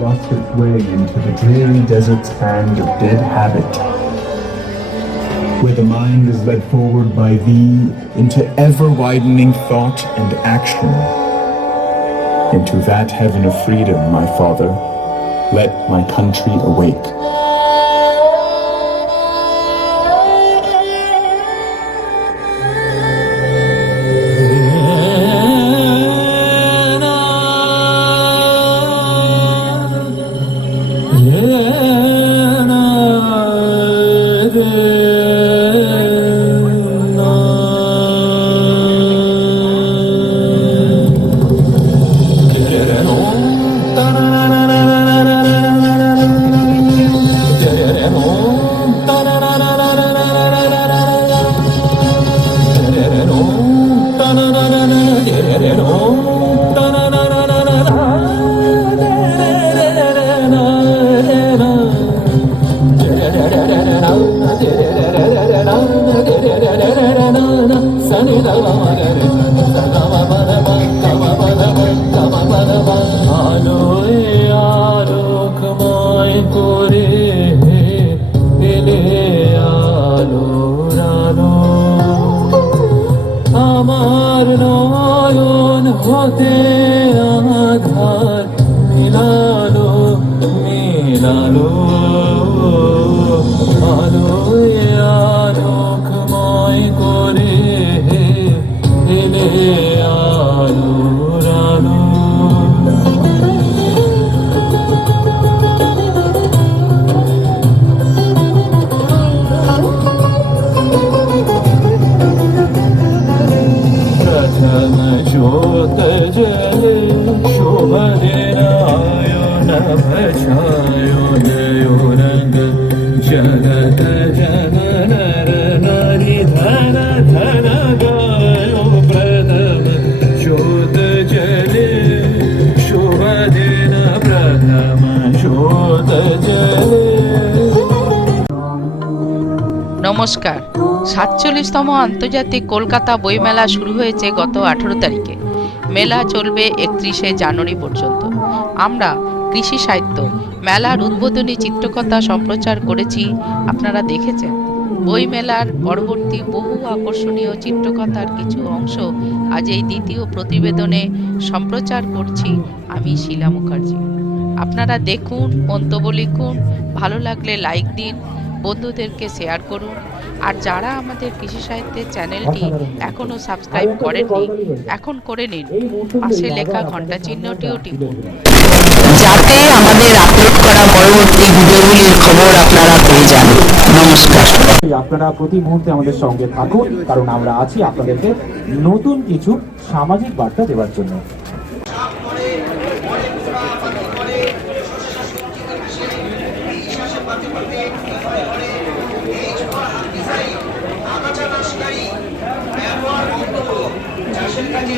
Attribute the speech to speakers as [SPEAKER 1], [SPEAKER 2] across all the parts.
[SPEAKER 1] thrust its way into the dreary desert's hand of dead habit, where the mind is led forward by thee into ever-widening thought and action. Into that heaven of freedom, my father, let my country awake.
[SPEAKER 2] নমস্কার। সাতচল্লিশতম আন্তর্জাতিক কলকাতা বইমেলা শুরু হয়েছে গত আঠেরো তারিখে। মেলা চলবে একত্রিশে জানুয়ারি পর্যন্ত। আমরা কৃষি সাহিত্য, মেলার উদ্বোধনী চিত্রকথা সম্প্রচার করেছি। আপনারা দেখেছেন বই মেলার পরবর্তী বহু আকর্ষণীয় চিত্রকথার কিছু অংশ আজ এই দ্বিতীয় প্রতিবেদনে সম্প্রচার করছি আমি শিলা মুখার্জি। আপনারা দেখুন মন্তব্য লিখুন ভালো লাগলে লাইক দিন বন্ধুদেরকে শেয়ার করুন। আর যারা আমাদের কৃষি সাহিত্যের চ্যানেলটি এখনও সাবস্ক্রাইব করেননি এখন করে নিন। পাশে লেখা ঘণ্টা চিহ্নটিও টিপুন।
[SPEAKER 3] যাতে আমাদের আপলোড করা পরবর্তী ভিডিওগুলির খবর আপনারা পেয়ে যান। নমস্কার।
[SPEAKER 4] আপনারা প্রতি মুহূর্তে আমাদের সঙ্গে থাকুন কারণ আমরা আছি আপনাদেরকে নতুন কিছু সামাজিক বার্তা দেওয়ার জন্য।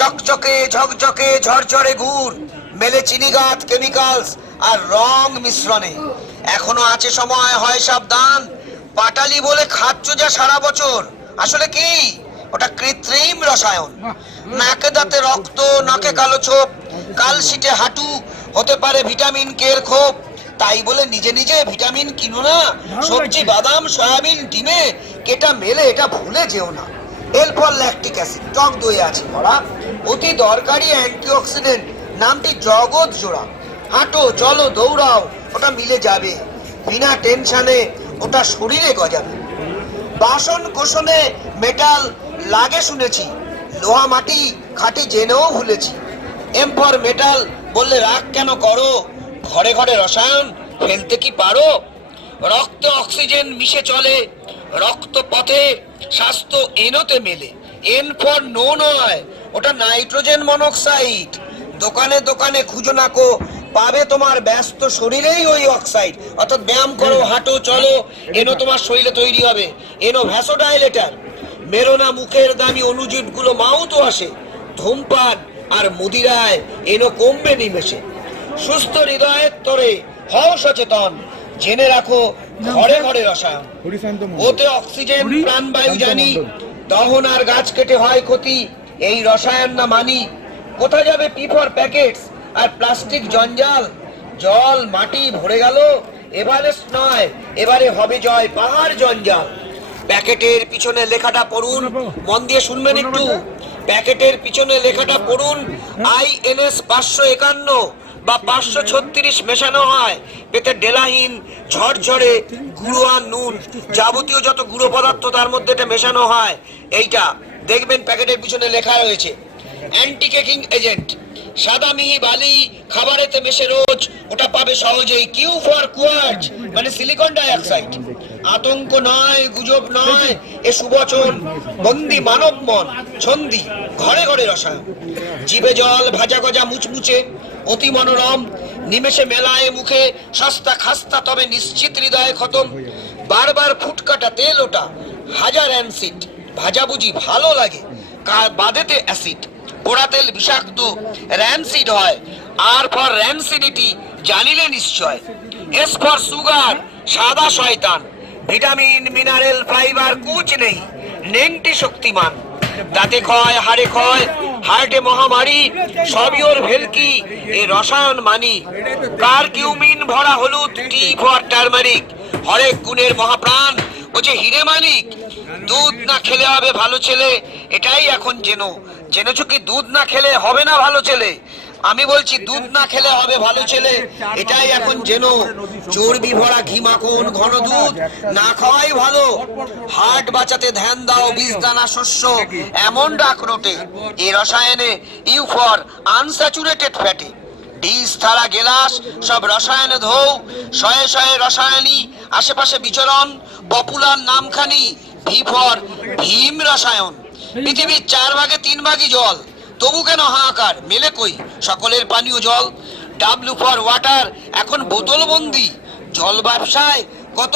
[SPEAKER 5] চকচকে ঝকঝকে ঝরঝরে গুড় মেলে চিনিগাত কেমিক্যালস আর রং মিশ্রণে। এখনও আছে সময় হয় সাবধান। পাটালি বলে খাচ্ছ যা সারা বছর। আসলে কি? ওটা কৃত্রিম রসায়ন। নাকে দাঁতে রক্ত নাকে কালো ছোপ কালশিটে হাঁটু হতে পারে ভিটামিন কে এর ক্ষোভ। তাই বলে নিজে নিজে ভিটামিন কিনো না। সবজি বাদাম সয়াবিন ডিমে কেটা মেলে এটা ভুলে যেও না। এলফল ল্যাকটিক অ্যাসিড টক দই আছে ভরা অতি দরকারি অ্যান্টিঅক্সিডেন্ট নামটি জগৎ জোড়া। হাঁটো, চলো, দৌড়াও, ওটা মিলে যাবে। বিনা টেনশনে ওটা শরীরে গজাবে। বাসন কোষণে মেটাল লাগে শুনেছি। লোহা মাটি, খাঁটি জেনেও ভুলেছি। এম মেটাল বললে রাগ কেন করো? ঘরে ঘরে রসায়ন, ফেলতে কি পারো? রক্ত অক্সিজেন মিশে চলে। রক্ত পথে স্বাস্থ্য এনোতে মেলে। এন ফর নো নয় ওটা নাইট্রোজেন মনোক্সাইড। দোকানে দোকানে খুঁজো নাকো পাবে তোমার ব্যস্ত শরীরেই ওই অক্সাইড। অর্থাৎ ব্যায়াম করো হাঁটো চলো এনো তোমার শরীরে তৈরি হবে। এনো ভ্যাসোডাইলেটার। মেরো না মুখের দামি অনুজীবগুলো মাউথ আসে। ধূমপান আর মুদিরায় এনো কমবে নিমেষে। সুস্থ হৃদয়ের তরে হও সচেতন। জেনে রাখো ঘরে ঘরে রসায়ন ওতে অক্সিজেন প্রাণবায়ু জানি। দহন আর গাছ কেটে হয় ক্ষতি। এই রসায়ন না মানি। কোথা যাবে পি ফর প্যাকেটস আর প্লাস্টিক জঞ্জাল? জল মাটি ভরে গেল। এভারেস্ট নয় এবারে হবে জয় পাহাড় জঞ্জাল। প্যাকেটের পিছনে লেখাটা পড়ুন। মন দিয়ে শুনবেন একটু। প্যাকেটের পিছনে লেখাটা পড়ুন। আই এন এস পাঁচশো একান্ন। বা পাঁচশো ছত্রিশ মেশানো হয়। পেতে ডেলাহীন, ঝরঝরে, গুঁড়ো আর নুন, যাবতীয় যত গুঁড়ো পদার্থ তার মধ্যে এটা মেশানো হয়। এইটা দেখবেন প্যাকেটের পিছনে লেখা রয়েছে অ্যান্টি কেকিং এজেন্ট, সাদা মিহি বালি খাবারেতে মেশে রোজ, ওটা পাবে সহজেই, কিউ ফর কুয়ার্জ মানে সিলিকন ডাইঅক্সাইড। আতঙ্ক নয়, গুজব নয়, এ সুবচন, বন্দি মানব মন, ছন্দি, ঘরে ঘরে রসায়ন। জিভে জল ভাজা গজা মুচমুচে, অতি মনোরম, নিমেষে মেলায় মুখে সস্তা খাস্তা, তবে নিশ্চিত হৃদয়ে খতম। বারবার ফুটকাটা তেল ওটা, হাজার অ্যানসিড, ভাজা বুঝি ভালো লাগে, কার বাদেতে অ্যাসিড। পোড়া তেল বিষাক্ত, র্যানসিড হয়, আর ফর র্যানসিডিটি জানিলে নিশ্চয়। এস ফর সুগার, সাদা শয়তান। ভিটামিন, মিনারেল, ফাইবার, কুচ নেই। নেংটি শক্তিমান। দাঁতে ক্ষয়, হাড়ে ক্ষয়, হার্টে মহামারী, সবই ওর ভেলকি। এ রসায়ন মানি। কার কিউমিন ভরা হলুদ, টি ফর টার্মারিক। হরেক গুণের মহাপ্রাণ। ও যে হিরে মানিক। দুধ না খেলে হবে ভালো ছেলে, এটাই এখন জেনো। জেনেছো কি দুধ না খেলে হবে না ভালো ছেলে? আমি বলছি, দুধ না খেলে হবে ভালো ছেলে। এটাই এখন জেনো চর্বি ভরা ঘি মাখন, ঘন দুধ, না খাওয়াই ভালো। হার্ট বাঁচাতে ধ্যান দাও বীজ দানা শস্য। এমন ডাক রোটে। এ রসায়নে ইউ ফর আনস্যাচুরেটেড ফ্যাটে। ডিস থালা গেলাস, সব রসায়নে ধৌ। শয়ে শয়ে রসায়নী, আশেপাশে বিচরণ। পপুলার নামখানি, ভি ফর ভীম রসায়ন। পৃথিবীর চার ভাগে তিন ভাগই জল। তবু কেন হাহাকার? মেলে কই? সকলের পানীয় জল। ডাবলু ফর ওয়াটার এখন বোতল বন্দি জল ব্যবসায় কত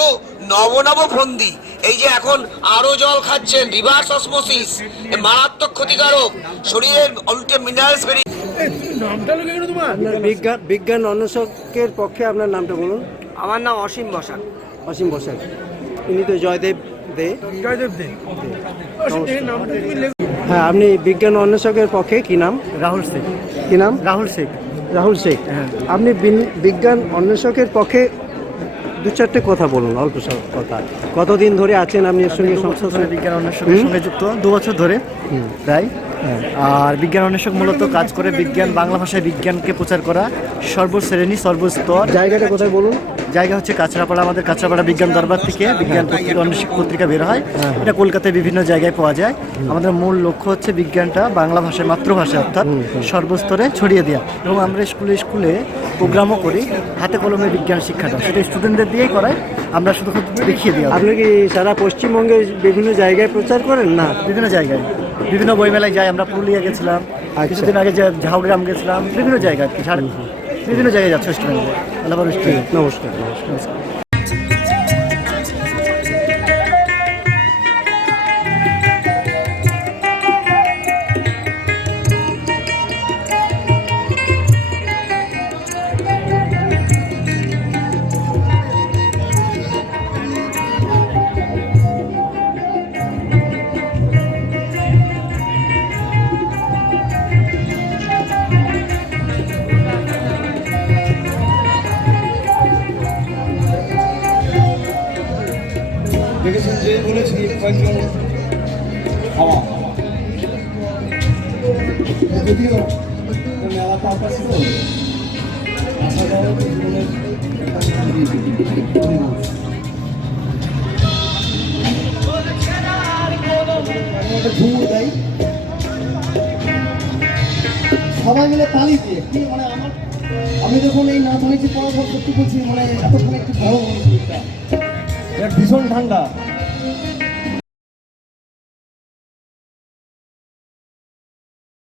[SPEAKER 5] নব নব ফন্দি। এই যে এখন আরও জল খাচ্ছেন রিভার্স অসমোসিস মারাত্মক ক্ষতিকারক। শরীরের উল্টে মিনারেলস বেরিয়ে
[SPEAKER 6] আপনার বিজ্ঞান বিজ্ঞান অন্বেষকের পক্ষে আপনার নামটা বলুন।
[SPEAKER 7] আমার নাম অসীম বসাক।
[SPEAKER 6] অসীম বসাক। ইনি তো জয়দেব দে।
[SPEAKER 7] জয়দেব দে।
[SPEAKER 6] হ্যাঁ আপনি বিজ্ঞান অন্বেষকের পক্ষে কি নাম?
[SPEAKER 7] রাহুল শেখ।
[SPEAKER 6] কি নাম?
[SPEAKER 7] রাহুল শেখ।
[SPEAKER 6] রাহুল শেখ।
[SPEAKER 7] হ্যাঁ।
[SPEAKER 6] আপনি বিজ্ঞান অন্বেষকের পক্ষে দু চারটে কথা বলুন অল্প স্বল্প কথা। কতদিন ধরে আছেন আপনি এর সঙ্গে
[SPEAKER 7] বিজ্ঞান অন্বেষকের? সঙ্গে যুক্ত দু বছর ধরে। তাই
[SPEAKER 6] হ্যাঁ।
[SPEAKER 7] আর বিজ্ঞান অন্বেষক মূলত কাজ করে বিজ্ঞান বাংলা ভাষায় বিজ্ঞানকে প্রচার করা সর্বশ্রেণী সর্বস্তর।
[SPEAKER 6] জায়গাটা কোথায় বলুন?
[SPEAKER 7] জায়গা হচ্ছে কাঁচরাপাড়া আমাদের কাঁচরাপাড়া বিজ্ঞান দরবার থেকে বিজ্ঞান পত্রিকা অন্বেষক পত্রিকা বের হয়।
[SPEAKER 6] হ্যাঁ।
[SPEAKER 7] এটা কলকাতায় বিভিন্ন জায়গায় পাওয়া যায়। আমাদের মূল লক্ষ্য হচ্ছে বিজ্ঞানটা বাংলা ভাষায় মাতৃভাষা অর্থাৎ সর্বস্তরে ছড়িয়ে দেওয়া এবং আমরা স্কুলে স্কুলে প্রোগ্রামও করি হাতে কলমে বিজ্ঞান শিক্ষাটা। সেটা স্টুডেন্টদের দিয়েই করাই আমরা শুধু দেখিয়ে দিই
[SPEAKER 6] আপনি কি সারা পশ্চিমবঙ্গে বিভিন্ন জায়গায় প্রচার করেন? না।
[SPEAKER 7] বিভিন্ন জায়গায়। বিভিন্ন বইমেলায় যাই আমরা পুরুলিয়া গেছিলাম
[SPEAKER 6] আচ্ছা।
[SPEAKER 7] কিছুদিন আগে যে ঝাউগ্রাম গেছিলাম বিভিন্ন জায়গায়। আর কি বিভিন্ন জায়গায় যাচ্ছে আল্লাহ স্টুডেন্ট
[SPEAKER 6] নমস্কার নমস্কার।
[SPEAKER 8] দেখেছেন যে বলেছি কয়েকজন। খাওয়া যদিও মেলা তো ঝুমুর দেয় সবাই মিলে তালি দিয়ে কি মানে আমার আমি যখন এই নাচ হয়েছি পড়াশোনা করতে বলছি মানে এতক্ষণ একটু হয়েছে এটা ভীষণ ঠান্ডা